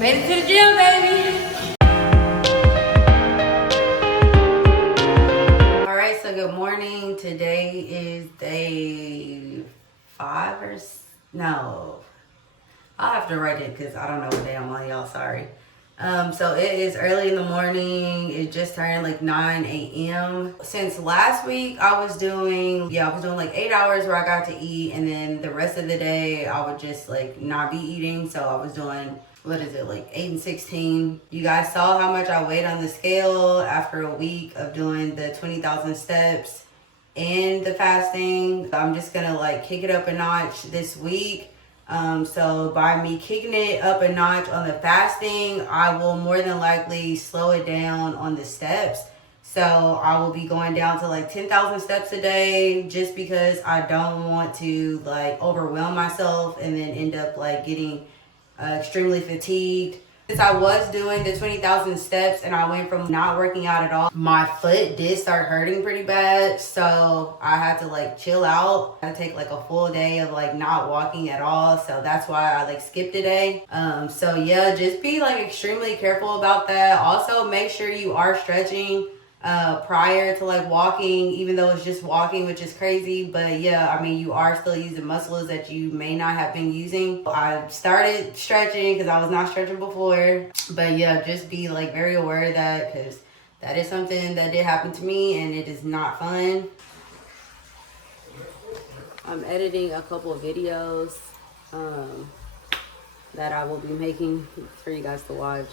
Made it to the gym, baby. All right, so good morning. Today is day 5 or no. I'll have to write it because I don't know what day I'm on, y'all. Sorry. So it is early in the morning. It just turned like 9 a.m. Since last week, I was doing like 8 hours where I got to eat, and then the rest of the day I would just like not be eating. So I was doing, what is it, like 8 and 16. You guys saw how much I weighed on the scale after a week of doing the 20,000 steps and the fasting. I'm just gonna like kick it up a notch this week. So by me kicking it up a notch on the fasting, I will more than likely slow it down on the steps. So I will be going down to like 10,000 steps a day, just because I don't want to like overwhelm myself and then end up like getting extremely fatigued. Since I was doing the 20,000 steps and I went from not working out at all, my foot did start hurting pretty bad. So I had to like chill out. I had to take like a full day of like not walking at all. So that's why I like skipped a day. So yeah, just be like extremely careful about that. Also make sure you are stretching prior to like walking, even though it's just walking, which is crazy. But yeah, I mean, you are still using muscles that you may not have been using. I started stretching because I was not stretching before. But yeah, just be like very aware of that, because that is something that did happen to me and it is not fun. I'm editing a couple of videos that I will be making for you guys to watch.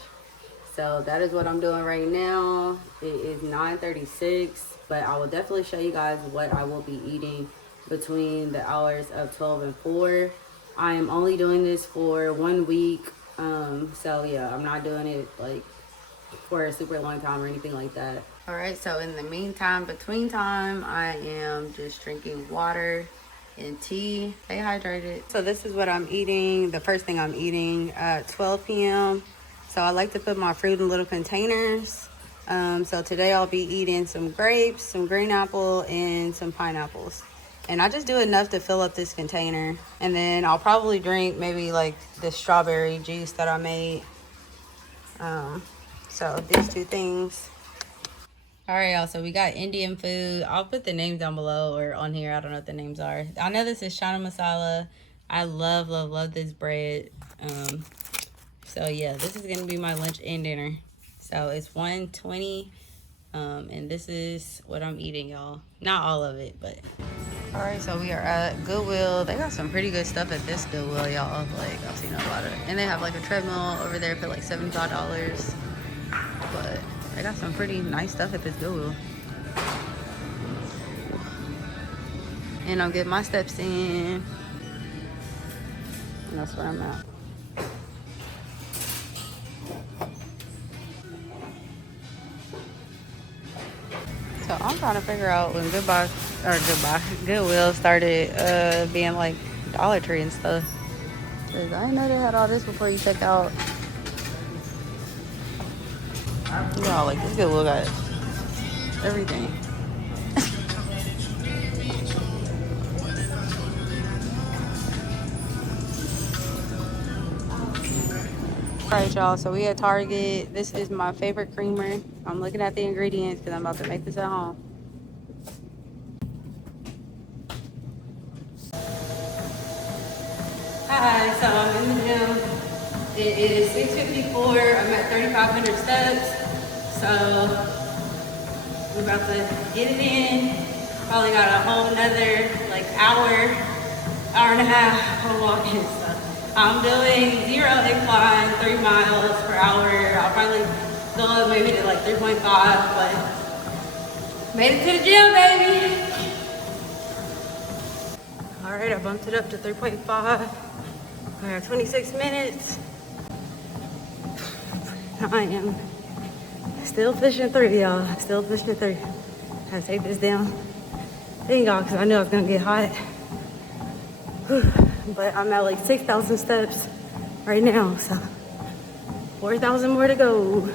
So that is what I'm doing right now. It is 9:36, but I will definitely show you guys what I will be eating between the hours of 12 and 4. I am only doing this for 1 week. So yeah, I'm not doing it like for a super long time or anything like that. All right, so in the meantime, between time, I am just drinking water and tea. Stay hydrated. So this is what I'm eating. The first thing I'm eating at 12 p.m. So I like to put my fruit in little containers. So today I'll be eating some grapes, some green apple, and some pineapples. And I just do enough to fill up this container. And then I'll probably drink maybe like the strawberry juice that I made. So these two things. All right, y'all, so we got Indian food. I'll put the names down below or on here. I don't know what the names are. I know this is Chana masala. I love, love, love this bread. So yeah, this is gonna be my lunch and dinner. So it's 1:20, and this is what I'm eating, y'all. Not all of it, but. All right, so we are at Goodwill. They got some pretty good stuff at this Goodwill, y'all. Like, I've seen a lot of it. And they have like a treadmill over there for like $75. But they got some pretty nice stuff at this Goodwill. And I'll get my steps in. And that's where I'm at. So I'm trying to figure out when Goodwill started being like Dollar Tree and stuff. Cause I didn't know they had all this before you check out. You know, like this Goodwill got everything. Alright, y'all, so we at Target. This is my favorite creamer. I'm looking at the ingredients because I'm about to make this at home. Hi, so I'm in the gym. It is 6:54. I'm at 3,500 steps. So we're about to get it in. Probably got a whole nother like hour and a half of walking. So I'm doing 0 incline, 3 miles per hour. I'll probably go up maybe to like 3.5, but made it to the gym, baby. All right, I bumped it up to 3.5. I have 26 minutes. I am still pushing 3, y'all. Still pushing 3. I gotta take this down thing, y'all, because I knew I was gonna get hot. Whew. But I'm at like 6,000 steps right now, so 4,000 more to go.